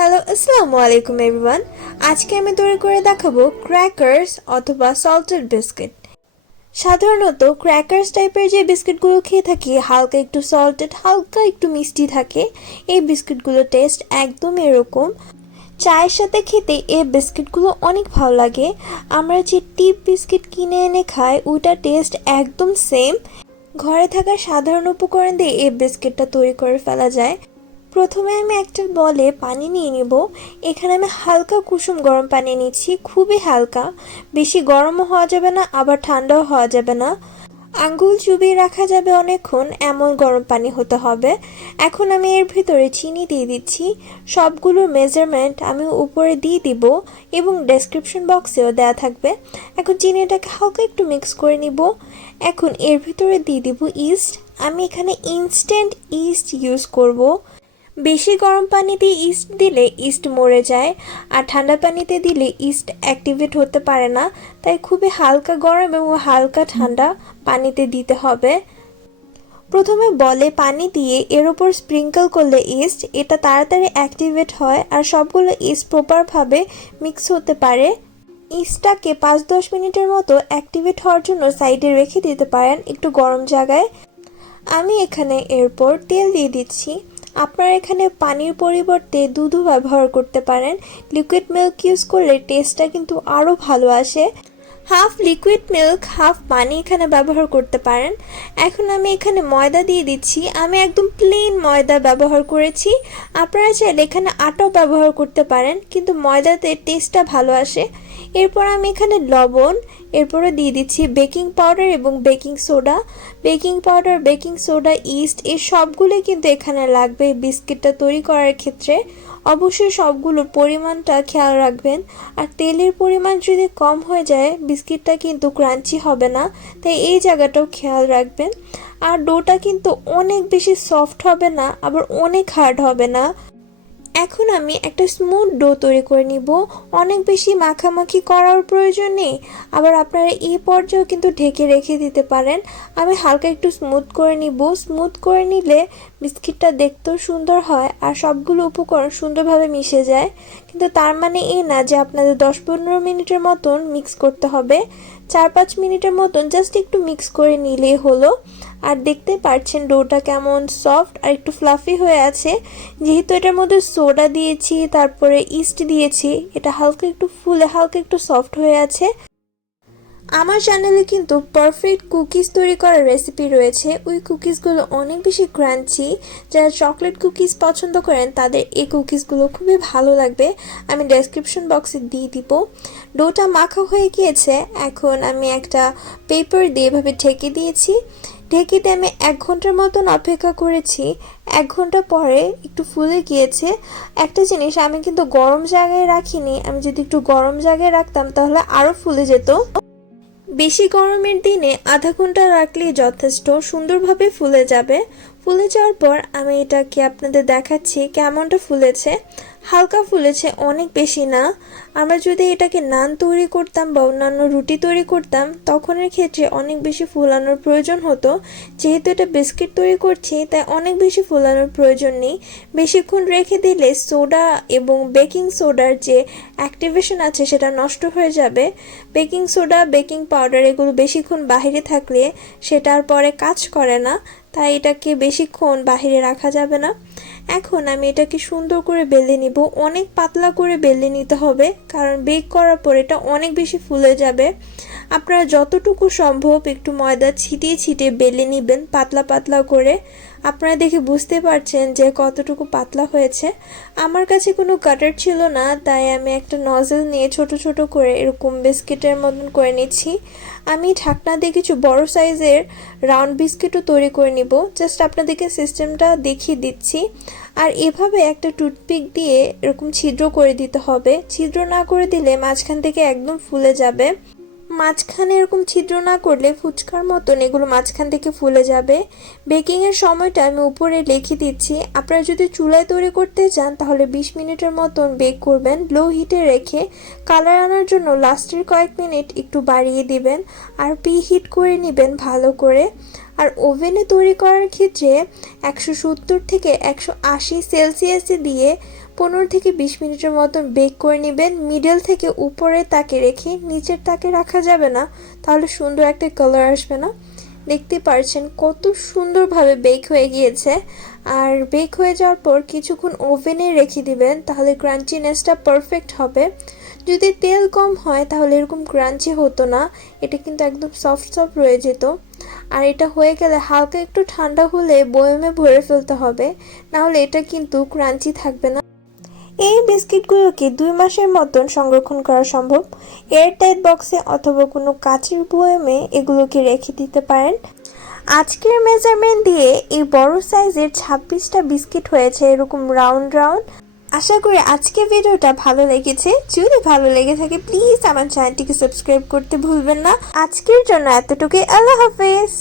Hello আসসালামু আলাইকুম everyone. আজকে আমি তৈরি করে দেখাবো ক্র্যাকার্স অথবা সল্টেড বিস্কিট। সাধারণত ক্র্যাকার্স টাইপের যে বিস্কিটগুলো খেয়ে থাকি হালকা একটু সল্টেড, হালকা একটু মিষ্টি থাকে। এই বিস্কিটগুলোর টেস্ট একদম এরকম। চায়ের সাথে খেতে এই বিস্কিটগুলো অনেক ভালো লাগে। আমরা যে টিপ বিস্কিট কিনে এনে খাই ওইটার টেস্ট একদম সেম। ঘরে থাকা সাধারণ উপকরণ দিয়ে এই বিস্কিটটা তৈরি করে ফেলা যায়। প্রথমে আমি একটা বলে পানি নিয়ে নিব। এখানে আমি হালকা কুসুম গরম পানি নিচ্ছি, খুবই হালকা, বেশি গরমও হওয়া যাবে না আবার ঠান্ডাও হওয়া যাবে না। আঙ্গুল চুবিয়ে রাখা যাবে অনেকক্ষণ, এমন গরম পানি হতে হবে। এখন আমি এর ভিতরে চিনি দিয়ে দিচ্ছি। সবগুলোর মেজারমেন্ট আমি উপরে দিয়ে দিব এবং ডেসক্রিপশন বক্সেও দেওয়া থাকবে। এখন চিনিটাকে হালকা একটু মিক্স করে নিব। এখন এর ভিতরে দিয়ে দিব ইস্ট। আমি এখানে ইনস্ট্যান্ট ইস্ট ইউজ করব। বেশি গরম পানিতে ইস্ট দিলে ইস্ট মরে যায়, আর ঠান্ডা পানিতে দিলে ইস্ট অ্যাক্টিভেট হতে পারে না। তাই খুবই হালকা গরম এবং হালকা ঠান্ডা পানিতে দিতে হবে। প্রথমে বলে পানি দিয়ে এর উপর স্প্রিঙ্কল করলে ইস্ট এটা তাড়াতাড়ি অ্যাক্টিভেট হয় আর সবগুলো ইস্ট প্রপারভাবে মিক্স হতে পারে। ইস্টটাকে 5-10 মিনিটের মতো অ্যাক্টিভেট হওয়ার জন্য সাইডে রেখে দিতে পারেন একটু গরম জায়গায়। আমি এখানে এরপর তেল দিয়ে দিচ্ছি। আপনারা এখানে পানির পরিবর্তে দুধও ব্যবহার করতে পারেন। লিকুইড মিল্ক ইউজ করলে টেস্টটা কিন্তু আরও ভালো আসে। হাফ লিকুইড মিল্ক হাফ পানি এখানে ব্যবহার করতে পারেন। এখন আমি এখানে ময়দা দিয়ে দিচ্ছি। আমি একদম প্লেন ময়দা ব্যবহার করেছি। আপনারা চাইলে এখানে আটাও ব্যবহার করতে পারেন, কিন্তু ময়দাতে টেস্টটা ভালো আসে। এরপর আমি এখানে লবণ, এরপরে দিয়ে দিচ্ছি বেকিং পাউডার এবং baking soda. Baking powder, baking soda, east এই সবগুলোই কিন্তু এখানে লাগবে বিস্কিটটা তৈরি করার ক্ষেত্রে। অবশ্যই সবগুলোর পরিমাণটা খেয়াল রাখবেন। আর তেলের পরিমাণ যদি কম হয়ে যায় বিস্কিটটা কিন্তু ক্রাঞ্চি হবে না, তাই এই জায়গাটাও খেয়াল রাখবেন। আর ডোটা কিন্তু অনেক বেশি সফট হবে না আবার অনেক হার্ড হবে না। এখন আমি একটা স্মুথ ডো তৈরি করে নিব। অনেক বেশি মাখামাখি করার প্রয়োজন নেই, আবার আপনারা এই পর্যায়েও কিন্তু ঢেকে রেখে দিতে পারেন। আমি হালকা একটু স্মুথ করে নিব। স্মুথ করে নিলে বিস্কিটটা দেখতেও সুন্দর হয় আর সবগুলো উপকরণ সুন্দরভাবে মিশে যায়। কিন্তু তার মানে এই না যে আপনাদের 10-15 মিনিটের মতন মিক্স করতে হবে। 4-5 মিনিটের মতন জাস্ট একটু মিক্স করে নিলেই হলো। আর দেখতে পাচ্ছেন ডোটা কেমন সফট আর একটু ফ্লাফি হয়ে আছে। যেহেতু এটার মধ্যে সোডা দিয়েছি তারপরে ইস্ট দিয়েছি, এটা হালকা একটু ফুলে হালকা একটু সফট হয়ে আছে। আমার চ্যানেলে কিন্তু পারফেক্ট কুকিজ তৈরি করার রেসিপি রয়েছে। ওই কুকিজগুলো অনেক বেশি ক্রাঞ্চি। যারা চকলেট কুকিজ পছন্দ করেন তাদের এই কুকিজগুলো খুবই ভালো লাগবে। আমি ডেসক্রিপশন বক্সে দিয়ে দিব। ডোটা মাখা হয়ে গিয়েছে। এখন আমি একটা পেপার দিয়ে এভাবে ঢেকে দিয়েছি। ঢেকে দিয়ে আমি 1 ঘন্টার মতন অপেক্ষা করেছি। 1 ঘন্টা পরে একটু ফুলে গিয়েছে। একটা জিনিস, আমি কিন্তু গরম জায়গায় রাখিনি। আমি যদি একটু গরম জায়গায় রাখতাম তাহলে আরও ফুলে যেত। বেশি গরমের দিনে আধা ঘন্টা রাখলেই যথেষ্ট, সুন্দরভাবে ফুলে যাবে। ফুলে যাওয়ার পর আমি এটাকে আপনাদের দেখাচ্ছি কেমনটা ফুলেছে। হালকা ফুলেছে, অনেক বেশি না। আমরা যদি এটাকে নান তৈরি করতাম বা অন্যান্য রুটি তৈরি করতাম তখনের ক্ষেত্রে অনেক বেশি ফুলানোর প্রয়োজন হতো। যেহেতু এটা বিস্কিট তৈরি করছি তাই অনেক বেশি ফুলানোর প্রয়োজন নেই। বেশিক্ষণ রেখে দিলে সোডা এবং বেকিং সোডার যে অ্যাক্টিভেশন আছে সেটা নষ্ট হয়ে যাবে। বেকিং সোডা, বেকিং পাউডার এগুলো বেশিক্ষণ বাইরে থাকলে সেটার পরে কাজ করে না, তাই এটাকে বেশিক্ষণ বাইরে রাখা যাবে না। এখন আমি এটাকে সুন্দর করে বেলে নিব। অনেক পাতলা করে বেলে নিতে হবে, কারণ বেক করার পর এটা অনেক বেশি ফুলে যাবে। আপনারা যতটুকু সম্ভব একটু ময়দা ছিটিয়ে ছিটিয়ে বেলে নেবেন পাতলা পাতলা করে। আপনারা দেখে বুঝতে পারছেন যে কতটুকু পাতলা হয়েছে। আমার কাছে কোনো কাটার ছিল না, তাই আমি একটা নজল নিয়ে ছোট ছোট করে এরকম বিস্কিটের মতন করে নিচ্ছি। আমি ঢাকনা দিয়ে কিছু বড় সাইজের রাউন্ড বিস্কিটও তৈরি করে নিব। জাস্ট আপনাদেরকে সিস্টেমটা দেখিয়ে দিচ্ছি। আর এভাবে একটা টুথপিক দিয়ে এরকম ছিদ্র করে দিতে হবে। ছিদ্র না করে দিলে মাঝখান থেকে একদম ফুলে যাবে। মাঝখানে এরকম ছিদ্র না করলে ফুচকার মতন এগুলো মাঝখান থেকে ফুলে যাবে। বেকিংয়ের সময়টা আমি উপরে লিখে দিচ্ছি। আপনারা যদি চুলায় তৈরি করতে চান তাহলে 20 মিনিটের মতন বেক করবেন লো হিটে রেখে। কালার আনার জন্য লাস্টের কয়েক মিনিট একটু বাড়িয়ে দিবেন আর প্রিহিট করে নেবেন ভালো করে। আর ওভেনে তৈরি করার ক্ষেত্রে 170 থেকে 180 সেলসিয়াসে দিয়ে 15 থেকে 20 মিনিটের মতন বেক করে নেবেন। মিডল থেকে উপরে তাকে রেখে নিচের তাকে রাখা যাবে না, তাহলে সুন্দর একটা কালার আসবে না। দেখতে পাচ্ছেন কত সুন্দরভাবে বেক হয়ে গিয়েছে। আর বেক হয়ে যাওয়ার পর কিছুক্ষণ ওভেনে রেখে দিবেন, তাহলে ক্রাঞ্চিনেসটা পারফেক্ট হবে। যদি তেল কম হয় তাহলে এরকম ক্রাঞ্চি হতো না, এটা কিন্তু একদম সফট সফট রয়ে যেত। আর এটা হয়ে গেলে হালকা একটু ঠান্ডা হলে বয়মে ভরে ফেলতে হবে, নাহলে এটা কিন্তু ক্রাঞ্চি থাকবে না। এই বিস্কিটগুলোকে 2 মাসের মতন সংরক্ষণ করা সম্ভব। এয়ারটাইট বক্সে অথবা কোনো কাচের বয়মে এগুলোকে রেখে দিতে পারেন। আজকের মেজারমেন্ট দিয়ে এই বড় সাইজের 26টা বিস্কিট হয়েছে এরকম রাউন্ড রাউন্ড। আশা করি আজকের ভিডিওটা ভালো লেগেছে। যদি ভালো লেগে থাকে প্লিজ আমার চ্যানেলটিকে সাবস্ক্রাইব করতে ভুলবেন না। আজকের জন্য এতটুকুই। আল্লাহ হাফেজ।